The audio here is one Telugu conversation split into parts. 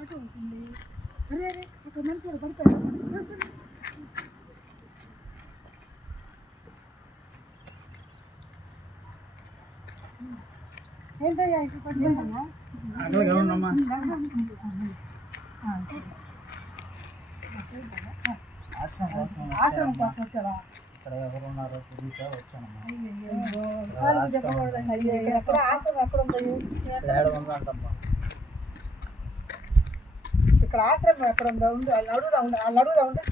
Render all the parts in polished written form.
ఆటో ఉంటుంది. అరే అరే అక్కడ మనిషి పడిపోయాడు. ఏంటయ్యా ఇక్కడ పడిపోయామా? ఆశ్రమం కోసం వచ్చావా? ఇక్కడ ఎవరున్నారో తిరిగితే వచ్చానమ్మా. ఎక్కడ ఆశ్రమం ఎక్కడ ఉంది? ఇక్కడ ఆశ్రమం ఎక్కడ ఉందో ఉండు, వాళ్ళు అడుగుదా ఉండు, వాళ్ళు అడుగుదా ఉండు.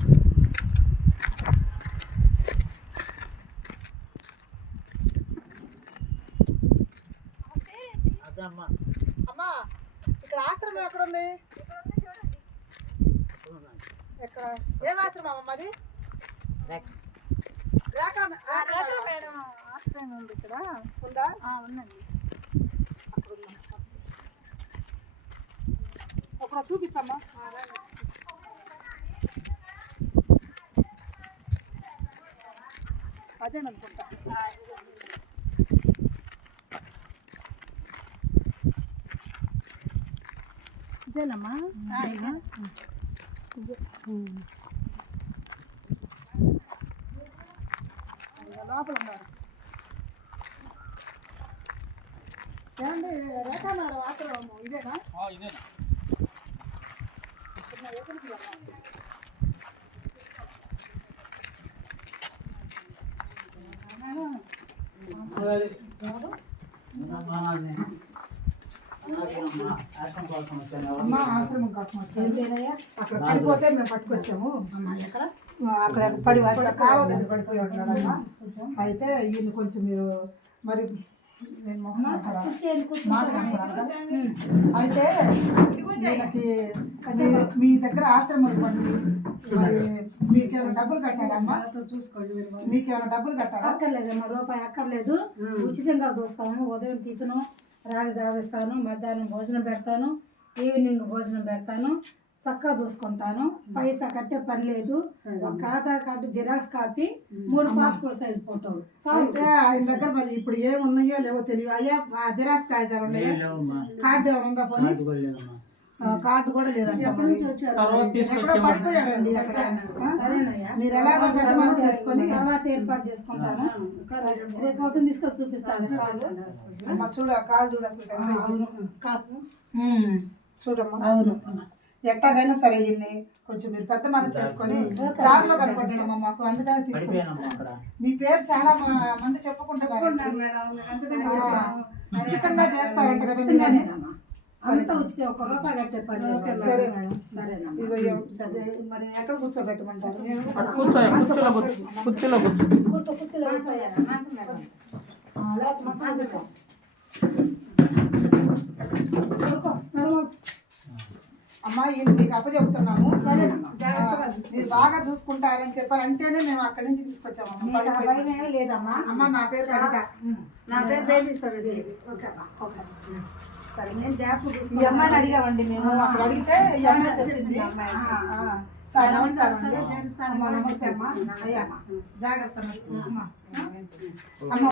అమ్మా ఇక్కడ ఆశ్రమం ఎక్కడ ఉంది? ఎక్కడ ఏం ఆశ్రమం అమ్మ అది? మేడం ఆశ్రమం ఉంది ఇక్కడ ఉందా? ఉందండి. అక్కడ చూపించమ్మా. అదేననుకుంటా. ఇదేనమ్మా లోపల ఉన్నారు. ఏమండి రేఖా మేడం ఆశ్రమం ఇదేనా? ఇదేనా. అమ్మా ఆశ్రమం కోసం అక్కడ పడిపోతే మేము పట్టుకొచ్చాము. అక్కడ పడి కావద్దు పడిపోయి ఉంటున్నాడమ్మా. అయితే ఈయన కొంచెం మీరు మరి అయితే వీళ్ళకి మీ దగ్గర ఆశ్రమం ఇవ్వండి. మరి మీకేమైనా డబ్బులు కట్టారమ్మా? చూసుకోండి. మీకేమైనా డబ్బులు కట్టారా? అక్కర్లేదమ్మా, రూపాయి అక్కర్లేదు. ఉచితంగా చూస్తాము. ఉదయం టిఫిన్ రాగి జావిస్తాను, మధ్యాహ్నం భోజనం పెడతాను, ఈవినింగ్ భోజనం పెడతాను. చక్కగా చూసుకుంటాను. పైసా కట్టే పని లేదు. ఒక Aadhaar card, xerox copy, 3 passport size ఫోటోలు. ఆయన దగ్గర మరి ఇప్పుడు ఏమున్నాయో లేవో తెలియదు. అయ్యా జిరాక్స్ కాగితాలు ఉన్నాయా? కార్డు ఏమైనా ఉందా? కార్డు కూడా లేదండి. ఎక్కడో పడిపోయాడండి. సరేనయ్యా, మీరు ఎలాగో పెద్దమాన చేసుకొని తర్వాత ఏర్పాటు చేసుకుంటాను. రేపు పొద్దున్న తీసుకొని చూపిస్తాను. చూడ కాలు చూడ చూడమ్మా. అవును, ఎట్లాగైనా సరే ఇన్ని కొంచెం మీరు పెద్ద మనసు చేసుకొని దారిలో కనపడ్డాడమ్మా మాకు, అందుకనే తీసుకొచ్చాను. మీ పేరు చాలా మంది చెప్పుకుంటున్నారు. ఉచితంగా చేస్తారంట కదా? అంతా ఉచితం, 1 రూపాయి కట్టే పని. సరే మేడం. సరే మరి ఎక్కడ కూర్చోబెట్టమంటారు? కూర్చోలో అమ్మా ఇది మీకు అప్పచెప్తున్నాము. సరే మీరు బాగా చూసుకుంటారని చెప్పారు అంటేనే మేము అక్కడి నుంచి తీసుకొచ్చామమ్మా. లేదమ్మా. అమ్మ నా పేరు కవిత. నా పేరు బేబీశ్వరి. సరే నేను ఈ అమ్మాయిని అడిగామండి మేము. అక్కడ అడిగితే ఈ అమ్మాయి చెప్పింది. సరే నమస్కారం. నమస్తే అమ్మా. జాగ్రత్త అమ్మ.